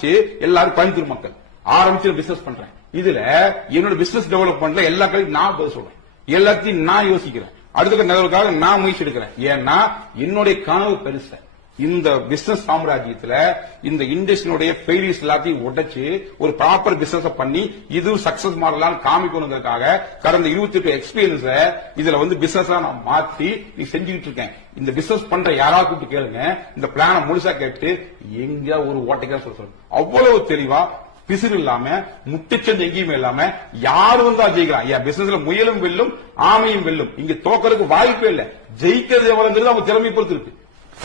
ஆரம்பிச்சு எல்லாரும் கோயம்புத்தூர் மக்கள் ஆரம்பிச்சு பிசினஸ் பண்றேன். இதுல என்னோட பிசினஸ் டெவலப்மெண்ட்ல எல்லா கல்வியும் நான் பதில் சொல்றேன், எல்லாத்தையும் நான் யோசிக்கிறேன், அடுத்த நிலவுக்காக நான் முயற்சி எடுக்கிறேன். ஏன்னா என்னுடைய கனவு பெருசு. இந்த பிசினஸ் சாம்ராஜ்யத்துல இந்த இண்டஸ்ட்ரியோட ஃபெயிலியர்ஸ் எல்லாத்தையும் உடைச்சு ஒரு ப்ராப்பர் பிசினஸ் பண்ணி இது சக்சஸ் மாடலாம் காமிக்கணுங்கிறதுக்காக கடந்த 28 எக்ஸ்பீரியன்ஸ் இதுல பிசினஸ் நான் மாத்தி நீ செஞ்சுக்கிட்டு இருக்கேன். இந்த பிசினஸ் பண்ற யாராவது கூப்பிட்டு கேளுங்க, இந்த பிளான முழுசா கேட்டு எங்க ஒரு ஓட்டைக்கா சொல்ல அவ்வளவு தெளிவா பிசிறு இல்லாம முட்டுச்சந்து எங்கேயுமே இல்லாம யாரு ஜெயிக்கலாம். ஐயா பிசினஸ்ல முயலும் வெல்லும் ஆமையும் வெல்லும். இங்க தோக்கறதுக்கு வாய்ப்பே இல்ல. ஜெயிக்கிறது எவ்வளவுங்கிறது அவங்க திறமை பொறுத்து இருக்கு,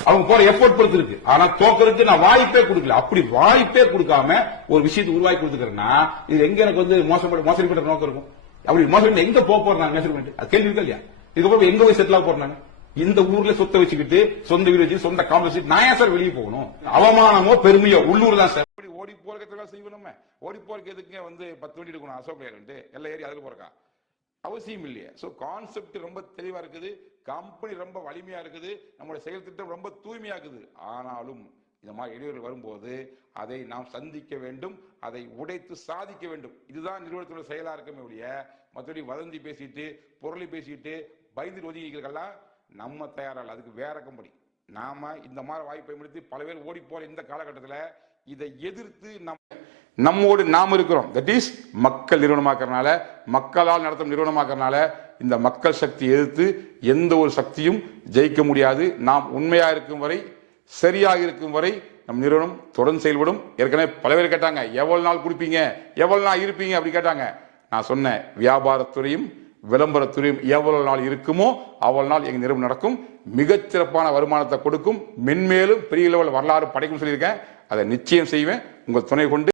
அவங்க போற எஃபோர்ட் பொறுத்து இருக்கு. ஆனா தோக்கறதுக்கு நான் வாய்ப்பே கொடுக்கல. அப்படி வாய்ப்பே கொடுக்காம ஒரு விஷயத்தை உருவாக்கி கொடுத்துக்கிறேன்னா இது எங்க எனக்கு மோசடி பண்ற நோக்கம் இருக்கும். அப்படி மோசடி எங்க போறாங்க மெஷர்மெண்ட் அது கேள்வி இருக்கா இல்லையா? இதுக்கப்புறம் எங்க போய் செட்டில் ஆக போறாங்க? இந்த ஊர்ல சொத்தை வச்சுக்கிட்டு சொந்த வீடு வச்சு சொந்த காம்பஸ் நான் ஏன் சார் வெளியே போகணும்? அவமானமோ பெருமையோ உள்ளூர் தான் சார். ஓடி போறதுக்கு செய்வோம். நம்ம ஓடி போறதுக்கு எதுக்கு 10 வண்டி எடுக்கணும் அசோக் எல்லாம் ஏறி அதுக்கு போறக்கா அவசியம் இல்லையே. சோ கான்செப்ட் ரொம்ப தெளிவா இருக்குது, கம்பெனி ரொம்ப வலிமையா இருக்குது, நம்மளுடைய செயல் திட்டம் ரொம்ப தூய்மையா இருக்குது. ஆனாலும் இந்த மாதிரி இடையூறுகள் வரும்போது அதை நாம் சந்திக்க வேண்டும், அதை உடைத்து சாதிக்க வேண்டும். இதுதான் நிறுவனத்தோட செயலா இருக்குமே ஒழிய மற்றபடி வதந்தி பேசிட்டு பொருளை பேசிட்டு பயந்து ஒதுங்கிக்கலாம் நம்ம தயாரில்லை. அதுக்கு வேற கம்பெனி. நாம இந்த மாதிரி வாய்ப்பை பயன்படுத்தி பல பேர் ஓடி போற இந்த காலகட்டத்தில் இதை எதிர்த்து நம்மோடு நாம் இருக்கிறோம். தட் இஸ் மக்கள் நிறுவனமாக்கறனால, மக்களால் நடத்தும் நிறுவனமாக்கறனால இந்த மக்கள் சக்தி எதிர்த்து எந்த ஒரு சக்தியும் ஜெயிக்க முடியாது. நாம் உண்மையா இருக்கும் வரை, சரியாக இருக்கும் வரை நம் நிறுவனம் தொடர்ந்து செயல்படும். ஏற்கனவே பல பேர் கேட்டாங்க, எவ்வளவு நாள் கொடுப்பீங்க, எவ்வளவு நாள் இருப்பீங்க அப்படி கேட்டாங்க. நான் சொன்னேன், வியாபாரத்துறையும் விளம்பரத்துறையும் எவ்வளவு நாள் இருக்குமோ அவ்வளவு நாள் எங்க நிறுவனம் நடக்கும், மிகச்சிறப்பான வருமானத்தை கொடுக்கும், மென்மேலும் பெரிய லெவல் வரலாறு படைக்கும் சொல்லியிருக்கேன். அதை நிச்சயம் செய்வேன். உங்கள் துணை கொண்டு